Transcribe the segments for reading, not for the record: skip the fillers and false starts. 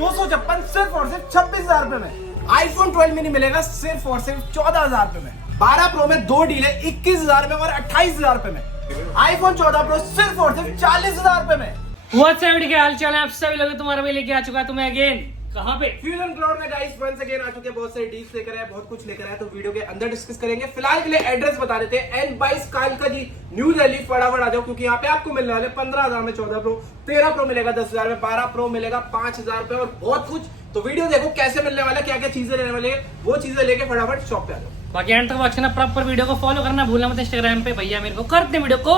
256 सिर्फ और सिर्फ 26,000 रुपए में। आईफोन 12 मिनी मिलेगा सिर्फ और सिर्फ 14,000 रुपए में। 12 प्रो में 2 डील है 21,000 रुपए और 28,000 रुपए में। आईफोन 14 प्रो सिर्फ और सिर्फ 40,000 रुपए में। व्हाट्सएप के हाल चाल है आप सभी लोग, तुम्हारे लिए लेके आ चुका है तुम्हें अगेन कहाँ पे फ्यूजन क्लाउड में गाइस वंस अगेन आ चुके हैं। बहुत सारे डील्स लेकर आए, बहुत कुछ लेकर आए, तो वीडियो के अंदर डिस्कस करेंगे। फिलहाल के लिए एड्रेस बता देते हैं। N22 कालका जी न्यू दिल्ली, फटाफट आ जाओ क्योंकि यहाँ पे आपको मिलने वाले 15,000 में 14 प्रो, 13 प्रो मिलेगा 10,000 में, 12 प्रो मिलेगा 5,000 रुपए और बहुत कुछ। तो वीडियो देखो कैसे मिलने वाला, क्या क्या चीजें लेने वाले हैं, वो चीजें लेके फटाफट शॉप पे आ जाओ। बाकी एंड तक वॉच करना, प्रॉपर वीडियो को फॉलो करना भूलना मत। इंस्टाग्राम पे भैया मेरे को करते वीडियो को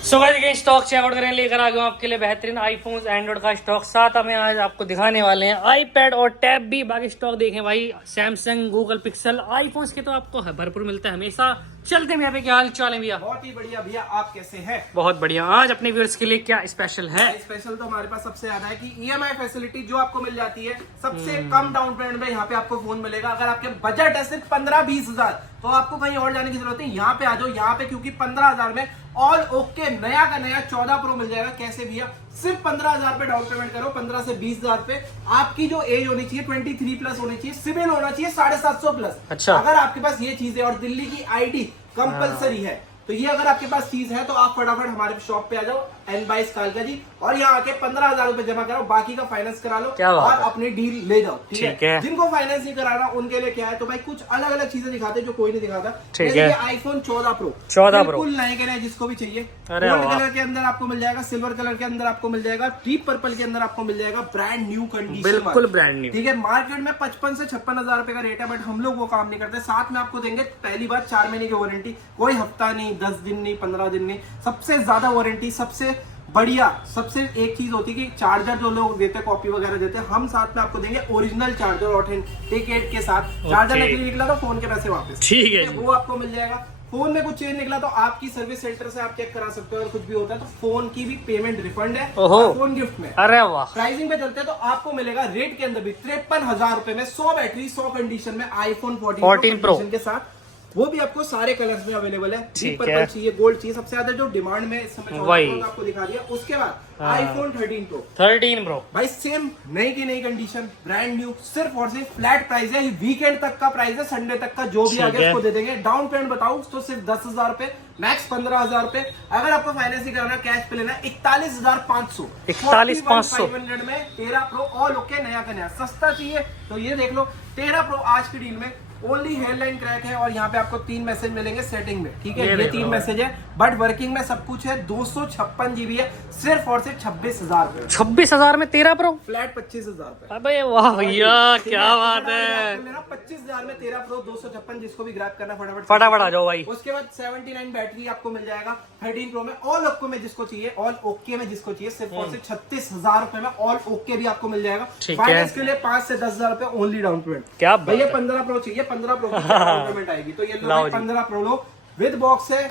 सो गाइस स्टॉक चेकआउट करें, लेकर आ गए आपके लिए बेहतरीन आईफोन एंड्रॉइड का स्टॉक। साथ हमें आज आपको दिखाने वाले हैं आईपैड और टैब भी। बाकी स्टॉक देखें भाई, सैमसंग, गूगल पिक्सल, आईफोन्स के तो आपको भरपूर मिलता है हमेशा। चलते हैं पे क्या हाल चाल है भैया? बहुत ही बढ़िया भैया, आप कैसे हैं? बहुत बढ़िया। आज अपने व्यूअर्स के लिए क्या स्पेशल है? स्पेशल तो हमारे पास सबसे ज्यादा है कि ईएमआई फैसिलिटी जो आपको मिल जाती है सबसे कम डाउन पेमेंट में यहाँ पे आपको फोन मिलेगा। अगर आपके बजट है सिर्फ 15-20 हजार तो आपको कहीं और जाने की जरूरत नहीं, यहाँ पे आ जाओ। यहाँ पे क्योंकि 15,000 में ऑल ओके नया का नया 14 प्रो मिल जाएगा। कैसे भैया? सिर्फ 15,000 पे डाउन पेमेंट करो। 15 से 20,000 पे आपकी जो एज होनी चाहिए 23 प्लस होनी चाहिए, सिविल होना चाहिए 750 प्लस। अच्छा। अगर आपके पास ये चीज है और दिल्ली की आईडी कंपलसरी है, तो ये अगर आपके पास चीज है तो आप फटाफट हमारे शॉप पे आ जाओ N22 कालका जी, और यहाँ आके 15,000 रुपए जमा कराओ, बाकी का फाइनेंस करा लो और अपनी डील ले जाओ। ठीक है। जिनको फाइनेंस नहीं कराना उनके लिए क्या है, तो भाई कुछ अलग अलग चीजें दिखाते हैं जो कोई नहीं दिखाता। ठीक है। आईफोन 14 प्रो बिल्कुल नए के नए, जिसको भी चाहिए। गोल्ड कलर के अंदर आपको मिल जाएगा, सिल्वर कलर के अंदर आपको मिल जाएगा, डीप पर्पल के अंदर आपको मिल जाएगा, ब्रांड न्यू कंडीशन, बिल्कुल ब्रांड न्यू। ठीक है। मार्केट में 55 से 56,000 रुपए का रेट है, बट हम लोग वो काम नहीं करते। साथ में आपको देंगे पहली बार 4 महीने की वारंटी, कोई हफ्ता नहीं, 10 दिन नहीं, 15 दिन नहीं, सबसे ज्यादा वारंटी। सबसे बढ़िया सबसे एक चीज होती है कि चार्जर जो लोग देते हैं, कॉपी वगैरह देते हैं, हम साथ में आपको देंगे ओरिजिनल चार्जर ऑथेंटिकेट के साथ। चार्जर नकली निकला तो फोन के पैसे वापस, ठीक है, वो आपको मिल जाएगा। फोन में कुछ चेंज निकला तो आपकी सर्विस सेंटर से आप चेक करा सकते हो, और कुछ भी होता है तो फोन की भी पेमेंट रिफंड है और फोन गिफ्ट में। अरे वाह। प्राइसिंग पे चलते हैं तो आपको मिलेगा रेट के अंदर भी 53,000 रुपए में 100 बैटरी 100 कंडीशन में आईफोन 14 प्रो के साथ। वो भी आपको सारे कलर्स में अवेलेबल है। डीप पर्पल चाहिए, गोल्ड चाहिए, सबसे ज्यादा जो डिमांड में इस समय आपको दिखा दिया। उसके बाद आईफोन 13 प्रो भाई सेम नई की नई कंडीशन, ब्रांड न्यू, सिर्फ और सिर्फ फ्लैट प्राइस है। वीकेंड तक का प्राइस है, संडे तक का जो भी आगे उसको दे देंगे। डाउन पेमेंट बताऊं तो सिर्फ 10,000 रुपए, मैक्स 15,000 रुपए। अगर आपको फाइनेंस नहीं कराना, कैश पे लेना 41,500 41,500 में 13 प्रो ऑल ओके नया का नया। सस्ता चाहिए तो ये देख लो 13 प्रो आज की डील में ओनली हेयरलाइन क्रैक है, और यहाँ पे आपको 3 मैसेज मिलेंगे सेटिंग में। ठीक है, ये 3 मैसेज है, बट वर्किंग में सब कुछ है। 256 GB है, सिर्फ और सिर्फ 26,000 रुपए। 26,000 में 13 प्रो फ्लैट 25,000 रुपए। अबे वाह भैया, क्या बात है। 25,000 में 13 प्रो 256, जिसको भी ग्रैब करना फटाफट आ जाओ भाई। उसके बाद 79 बैटरी आपको मिल जाएगा 13 प्रो में। ऑल ओके में जिसको चाहिए, ऑल ओके में जिसको चाहिए, सिर्फ और सिर्फ 36,000 रुपए में ऑल ओके भी आपको मिल जाएगा। फाइनेंस के लिए 5 से 10,000 रुपए ओनली डाउन पेमेंट। क्या भैया 15 प्रो चाहिए, 15 प्रो की पेमेंट आएगी तो ये लो 15 प्रो लो, विद बॉक्स है।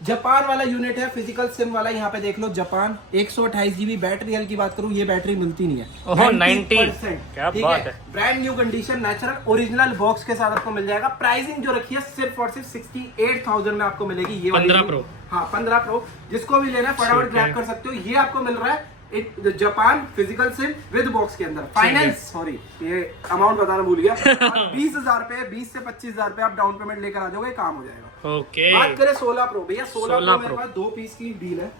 जापान वाला यूनिट है, फिजिकल सिम वाला। यहाँ पे देख लो जापान, 128 GB बैटरी हेल्थ की बात करूँ, ये बैटरी मिलती नहीं है। 90%। क्या बात है। Brand new condition, natural original box के साथ आपको मिल जाएगा। प्राइसिंग जो रखी है सिर्फ और सिर्फ 68,000 में आपको मिलेगी ये 15 प्रो। हाँ 15 प्रो, जिसको भी लेना है फटाफट ग्रैब कर सकते हो। ये आपको मिल रहा है Japan physical SIM with box के अंदर। फाइनेंस सॉरी ये अमाउंट बताना भूल गया 20,000 रुपए, 20 से 25,000 रुपए आप डाउन पेमेंट लेकर आ जाओगे, काम हो जाएगा। ओके। बात करें 16 प्रो, भैया 16 प्रो मेरे पास 2 पीस की डील है।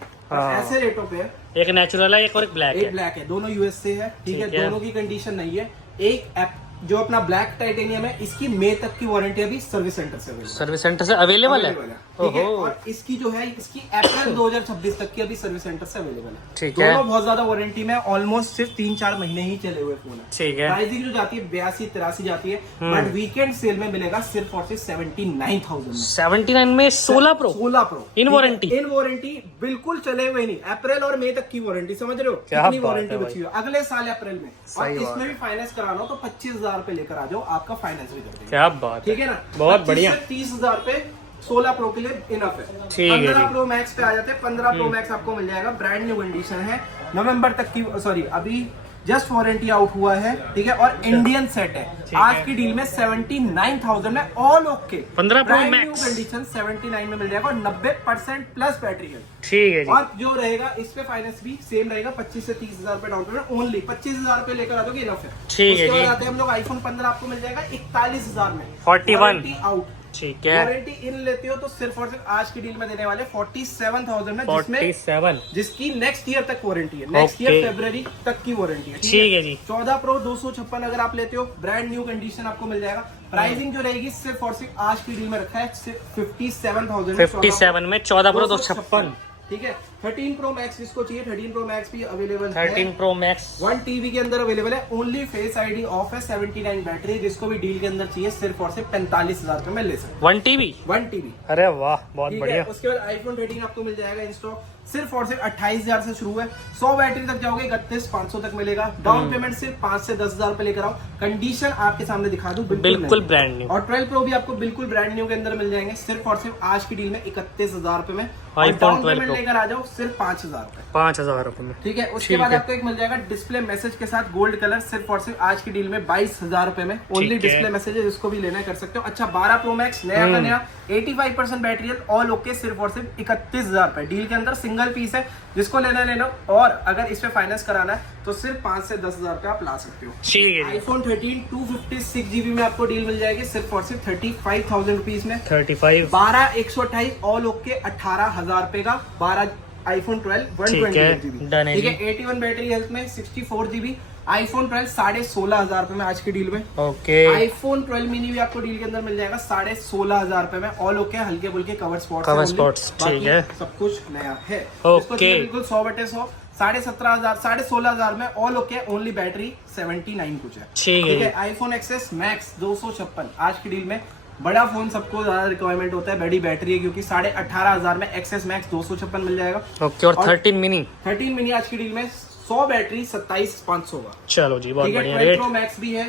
ऐसे रेटों पे है, एक नेचुरल है, एक और एक ब्लैक है। दोनों यूएस से है। ठीक है, दोनों की कंडीशन नहीं है। एक जो अपना ब्लैक टाइटेनियम है, इसकी मई तक की वारंटी अभी सर्विस सेंटर से अवेलेबल है। ठीक है, और इसकी जो है इसकी अप्रैल 2026 तक की अभी सर्विस सेंटर से अवेलेबल है। ठीक है, दोनों बहुत ज्यादा वारंटी में, ऑलमोस्ट सिर्फ 3-4 महीने ही चले हुए फोन है। ठीक है, प्राइसिंग जो जाती है 82-83 जाती है, बट वीकेंड सेल में मिलेगा सिर्फ और सिर्फ 79,000 में। 79 में 16 प्रो इन वारंटी बिल्कुल चले हुए नहीं। अप्रैल और मई तक की वारंटी, समझ रहे हो कितनी वारंटी बची है अगले साल अप्रैल में। और इसमें भी फाइनेंस कराना हो तो 25,000 रुपए लेकर आ जाओ, आपका फाइनेंस भी कर देंगे। क्या बात, ठीक है ना, बहुत बढ़िया। 30,000 रुपए 16 प्रो के लिए इनफ है। 15 प्रो मैक्स पे आ जाते हैं। 15 प्रो मैक्स आपको मिल जाएगा, ब्रांड न्यू कंडीशन है। नवंबर तक की, सॉरी अभी जस्ट वारंटी आउट हुआ है, ठीक है, और इंडियन सेट है। आज की डील में 79,000 में all okay 15 pro new max condition 79 में मिल जाएगा और 90% प्लस बैटरी है। ठीक है जी। और जो रहेगा इस पे फाइनेंस भी सेम रहेगा, 25 से 30,000 रुपए डाउन पेमेंट ओनली, 25,000 रुपए लेकर आ दोगे इनफ है। ठीक है उसके जी। बाद आते हैं हम लोग आईफोन 15 आपको मिल जाएगा 41,000 में 41 आउट। ठीक है, वारंटी इन लेते हो तो सिर्फ और सिर्फ आज की डील में देने वाले 47,000 में, 47 जिसकी नेक्स्ट ईयर तक वारंटी है, नेक्स्ट ईयर फरवरी तक की वारंटी है। ठीक है जी। 14 प्रो 256 अगर आप लेते हो ब्रांड न्यू कंडीशन आपको मिल जाएगा। प्राइसिंग जो रहेगी सिर्फ और सिर्फ आज की डील में रखा है सिर्फ 57,000 57 में 14 प्रो 256। ठीक है। 13 प्रो मैक्स जिसको चाहिए 13 प्रो मैक्स भी अवेलेबल है। 13 प्रो मैक्स 1 TB के अंदर अवेलेबल है, ओनली फेस आईडी ऑफ है, 79 बैटरी, जिसको भी डील के अंदर चाहिए सिर्फ और सिर्फ 45,000 रुपए में ले सकते 1 TB 1 TB। अरे वाह, बहुत ठीक बढ़िया। है। उसके बाद आईफोन 13 आपको मिल जाएगा इन स्टॉक सिर्फ और सिर्फ 28,000 से शुरू है, 100 बैटरी तक जाओगे 31,500 तक मिलेगा। डाउन पेमेंट सिर्फ 5 से 10,000 रुपए लेकर आओ, कंडीशन आपके सामने दिखा दूं बिल्कुल ब्रांड न्यू। और 12 प्रो भी आपको बिल्कुल ब्रांड न्यू के अंदर मिल जाएंगे सिर्फ और सिर्फ आज की डील में 31,000 रुपए में। iPhone डाउन 12 पेमेंट Pro लेकर आ जाओ सिर्फ 5,000 रुपए, 5,000 रुपए में। ठीक है। उसके बाद आपको एक मिल जाएगा डिस्प्ले मैसेज के साथ गोल्ड कलर सिर्फ और सिर्फ आज की डील में 22,000 रुपए में, ओनली डिस्प्ले मैसेज है, जिसको भी लेना है कर सकते हो। अच्छा 12 प्रो मैक्स नया का नया 85% बैटरी ऑल ओके सिर्फ और सिर्फ 31,000 रुपए डील के अंदर, सिंगल पीस है, जिसको लेना है ले लो। और अगर इस पे फाइनेंस कराना है तो सिर्फ 5 से 10,000 रुपए आप ला सकते हो। ठीक है। आईफोन 13 256 GB में आपको डील मिल जाएगी सिर्फ और सिर्फ 35,000 रुपीज में। 35 12 128 ऑल ओके 18,000 रुपए का। 12 आईफोन 12 128 GB, डन है ठीक है। 81 बैटरी हेल्थ में 64 GB। आईफोन 12 16,500 रुपए में आज की डील में। ओके। आईफोन 12 मिनी भी आपको डील के अंदर मिल जाएगा 16,500 रुपए में, ऑल ओके, हल्के बुल्के कवर स्पॉट्स, ठीक है, सब कुछ नया है। ओके। बिल्कुल 100/100 17,500 16,500 में ऑल ओके, ओनली बैटरी 79 कुछ है, ठीक है। आईफोन एक्सेस मैक्स 256 आज की डील में। बड़ा फोन सबको ज्यादा रिक्वायरमेंट होता है, बड़ी बैटरी है, क्योंकि 18,500 में एक्सेस मैक्स 256 मिल जाएगा। ओके। और 13 मिनी आज की डील में 100 बैटरी 27,500 का। चलो जी, बहुत बढ़िया। 12 प्रो मैक्स भी है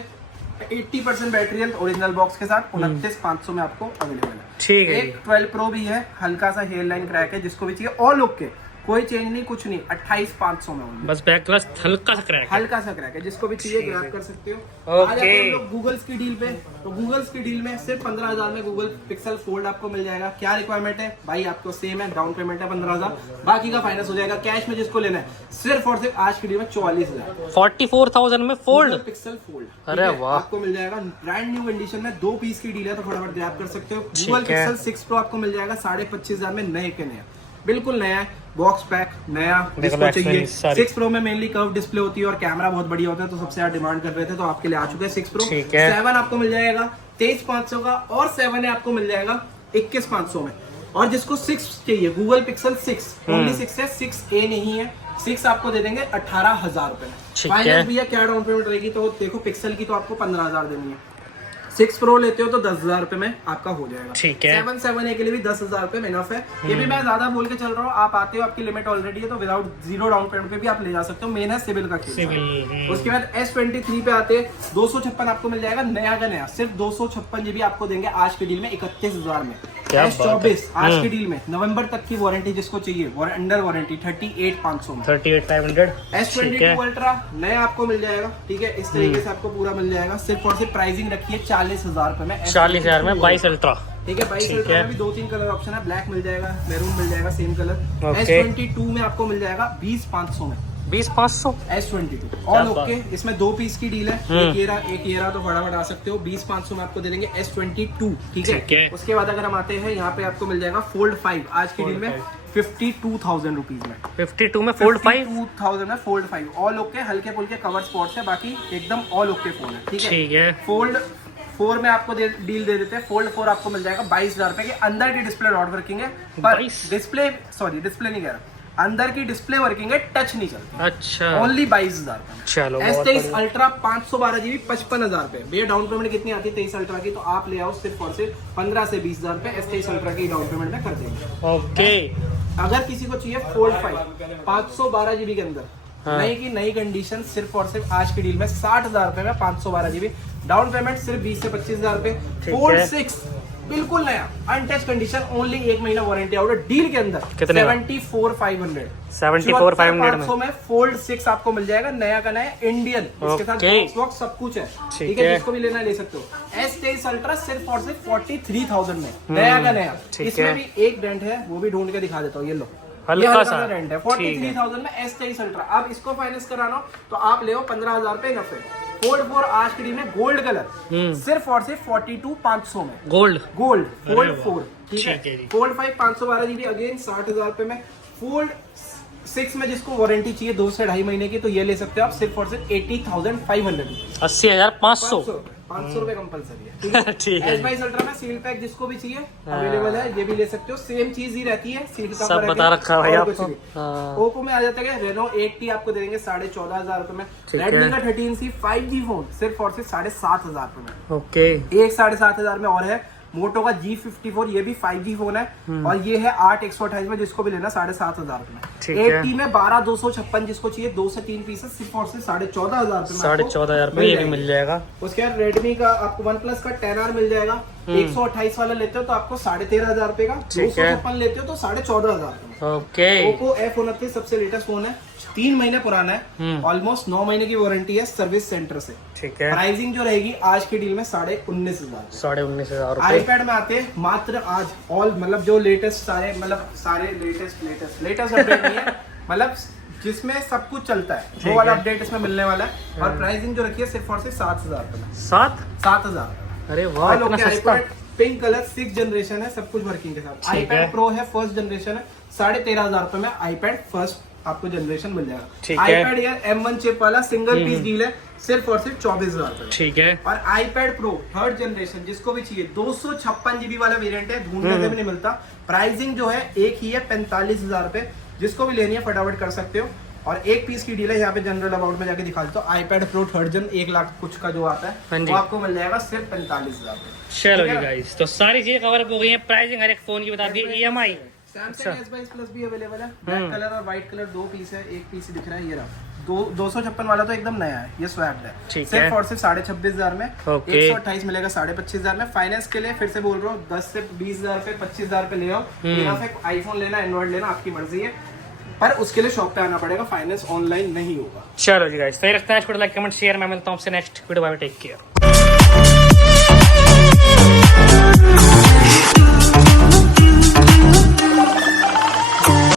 80% बैटरी हेल्थ ओरिजिनल बॉक्स के साथ 29,500 में आपको अवेलेबल है। ठीक है। एक 12 प्रो भी है, हल्का सा हेयर लाइन क्रैक है, जिसको भी चाहिए ऑल ओके, कोई चेंज नहीं, कुछ नहीं, 28,500 में होंगे। बस बैक ग्लास हल्का सा क्रैक है, हल्का सा क्रैक है, जिसको भी चाहिए ग्रैब कर सकते हो। ओके। आ जाते हैं हम लोग गूगल्स की डील पे। तो गूगल्स की डील में सिर्फ 15,000 में गूगल पिक्सल फोल्ड आपको मिल जाएगा। क्या रिक्वायरमेंट है भाई, आपको सेम है, डाउन पेमेंट है 15,000, बाकी का फाइनेंस हो जाएगा। कैश में जिसको लेना है सिर्फ और सिर्फ आज की डील में 44,000 44,000 में फोल्ड पिक्सल फोल्ड। अरे वाह, आपको मिल जाएगा ब्रांड न्यू कंडीशन में, 2 पीस की डील है, तो फटाफट ग्रैब कर सकते हो। गूगल पिक्सल 6 प्रो आपको मिल जाएगा 25,500 में, नए के नया, बिल्कुल नया है, बॉक्स पैक नया, जिसको चाहिए। 6 प्रो में मेनली कर्व डिस्प्ले होती है और कैमरा बहुत बढ़िया होता है, तो सबसे ज्यादा डिमांड कर रहे थे, तो आपके लिए आ चुका है 6 प्रो। 7 आपको मिल जाएगा 23,500 का, और 7 है आपको मिल जाएगा 21,500 में। और जिसको 6 चाहिए, गूगल पिक्सल 6 ओनली 6 है, 6A नहीं है, 6 आपको दे देंगे 18,000 रुपए में। फाइनेंस भैया क्या डाउन पेमेंट रहेगी, तो देखो पिक्सल की तो आपको 15,000 देनी है, 6 प्रो लेते हो तो 10,000 रुपए में आपका हो जाएगा। ठीक है। 7A के लिए भी 10,000 रुपए इनफ है। ये भी मैं ज्यादा बोल के चल रहा हूँ, आप आते हो, आपकी लिमिट ऑलरेडी है, तो विदाउट 0 डाउन पेमेंट पे भी आप ले जा सकते हो, मेन है सिविल का खेल। उसके बाद S23 पे आते हैं 256 आपको मिल जाएगा, नया का नया, सिर्फ 256 GB आपको देंगे आज की डील में 31,000 में। S24 आज की डील में नवंबर तक की वारंटी, जिसको चाहिए अंडर वारंटी 38,500 में। 38,500। S22 अल्ट्रा नया आपको मिल जाएगा, ठीक है, इस तरीके से आपको पूरा मिल जाएगा। सिर्फ और सिर्फ प्राइसिंग रखी है 40,000 रुपए में, 40,000 में 22 अल्ट्रा, ठीक है। 22 अल्ट्रा में भी 2-3 कलर ऑप्शन है, ब्लैक मिल जाएगा, मैरून मिल जाएगा, सेम कलर। S22 में आपको मिल जाएगा 20,500 में, 20,500। S22 ऑल ओके, इसमें 2 पीस की डील है, एक ये रहा, तो फटाफट आ सकते हो। 20,500 में आपको दे देंगे S22, ठीक है। उसके बाद अगर हम आते हैं यहाँ पे, आपको मिल जाएगा फोल्ड 5 आज की डील में 52,000 रुपीज में। 52 में फोल्ड 5, 52,000 में फोल्ड 5 ऑल ओके, हल्के फुल्के कवर स्पॉट्स है, बाकी एकदम ऑल ओके फोन है, ठीक है। फोल्ड 4 में आपको डील दे देते हैं, फोल्ड 4 आपको मिल जाएगा 22,000 रुपए के अंदर की डिस्प्ले डॉट वर्किंग है, पर डिस्प्ले नहीं कह रहा, अंदर की डिस्प्ले वर्किंग है, टच नहीं चलती। अच्छा, ओनली 22,000 रुपए। चलो। S23 अल्ट्रा 512 GB 55,000 रुपए। भैया डाउन पेमेंट कितनी आती है 23 अल्ट्रा की, तो आप ले आओ सिर्फ और सिर्फ 15 से 20,000 रुपए S23 अल्ट्रा की डाउन पेमेंट में कर देंगे। ओके। अगर किसी को चाहिए फोल्ड 5 512 GB के अंदर, नई की नई कंडीशन, सिर्फ और सिर्फ आज की डील में 60,000 रुपए में 512 GB, डाउन पेमेंट सिर्फ 20 से 25,000 रुपए। फोल्ड 6 बिल्कुल नया अनटच कंडीशन, ओनली 1 महीना वारंटी आउट डील के अंदर। कितने का? 74,500 74,500 में फोल्ड 6 आपको मिल जाएगा, नया का नया इंडियन, इसके साथ बॉक्स सब कुछ है। ठीक है, जिसको भी लेना ले सकते हो। S23 अल्ट्रा सिर्फ और सिर्फ 43,000 में, नया का नया। इसमें भी एक डेंट है, वो भी ढूंढ के दिखा देता हूँ, ये लो, हल्का सा रेंट है। 43,000 में S23 अल्ट्रा। अब इसको फाइनेंस कराना हो तो आप ले 15,000 पे नफे। फोल्ड 4 आज की डील में गोल्ड कलर सिर्फ और सिर्फ 42,500 में, गोल्ड फोल्ड 4। ठीक है, फोल्ड 5 512 GB अगेन 60,000 रुपए में। फोल्ड 6 में जिसको वारंटी चाहिए 2 से 2.5 महीने की, तो ये ले सकते हो आप सिर्फ और सिर्फ 80,500, 80,500 500 रुपए कंपल्सरी है। ठीक है। S22 अल्ट्रा में सील पैक जिसको भी चाहिए अवेलेबल है, ये भी ले सकते हो, सेम चीज ही रहती है, सील का सब बता रखा है भाई आपको। ओप्पो में आ जाता है रेनो 8T आपको दे देंगे 14,500 रुपए में। रेडमी का 13C 5G फोन सिर्फ और सिर्फ 7,500 रुपए में। ओके, एक 7,500 में और है मोटो का G54, ये भी 5G फोन है और ये है 8/128 में, जिसको भी लेना 7,500 रुपए में। 8T में 12/256 जिसको चाहिए 2 से 3 पीसेस सिर्फ और सिर्फ 14,500 रुपए में, 14,500 रुपए ये भी मिल जाएगा। उसके बाद रेडमी का आपको OnePlus का 10R मिल जाएगा। 128 वाला लेते हो तो आपको 13,500 रुपए का, 256 लेते हो तो 14,500 रुपए। ओके, ओप्पो F29 सबसे लेटेस्ट फोन है, 3 महीने पुराना है, ऑलमोस्ट 9 महीने की वारंटी है सर्विस सेंटर से। ठीक है, प्राइसिंग जो रहेगी आज की डील में 19,500। 19,500 रुपए। आईपैड में आते हैं मात्र आज ऑल, मतलब जो लेटेस्ट सारे लेटेस्ट अपडेट नहीं है, मतलब जिसमें सब कुछ चलता है वो वाला अपडेट इसमें मिलने वाला है। और प्राइसिंग जो रखी है सिर्फ और सिर्फ 7,000 रुपए में। 7,000। अरे वाह, इतना सस्ता। पिंक कलर 6 जनरेशन है, सब कुछ वर्किंग के साथ। आईपैड प्रो है, फर्स्ट जनरेशन है, 13,500 रुपए में आईपैड फर्स्ट आपको जनरेशन मिल जाएगा। आईपैड यार M1 चिप वाला सिंगल पीस डील है, सिर्फ और सिर्फ 24,000 रुपए। ठीक है, और आईपैड प्रो थर्ड जनरेशन जिसको भी चाहिए 256 GB वाला वेरिएंट है, ढूंढने से भी नहीं मिलता। प्राइसिंग जो है एक ही है 45,000 रुपए, जिसको भी लेनी है फटाफट कर सकते हो। और एक पीस की डील है, यहाँ पे जनरल अबाउट में जाके दिखा देता हूँ। आईपैड प्रो थर्ड जन 1 लाख कुछ का जो आता है वो आपको मिल जाएगा सिर्फ 45,000 रुपए। चलो जी गाइस, तो सारी चीजें कवर अप हो गई हैं, प्राइसिंग हर एक फोन की बता दी, EMI। सैमसंग S22 प्लस भी अवेलेबल है, ब्लैक कलर और व्हाइट कलर 2 पीस है, एक पीस दिख रहा है, ये रहा 256 वाला तो एकदम नया है, ये स्वैप्ड है। सिर्फ और सिर्फ 26,500 में। 128 मिलेगा 25,500 में। फाइनेंस के लिए फिर से बोल रहा हूँ 10 से 20,000 रुपए 25,000 रुपए ले आओ। यहाँ से आईफोन लेना एंड्रॉइड लेना आपकी मर्जी है, पर उसके लिए शॉप पे आना पड़ेगा, फाइनेंस ऑनलाइन नहीं होगा। चलो जी गाइस, तो ये रखते हैं, लाइक कमेंट शेयर। मैं मिलता हूँ आपसे नेक्स्ट वीडियो में, टेक केयर।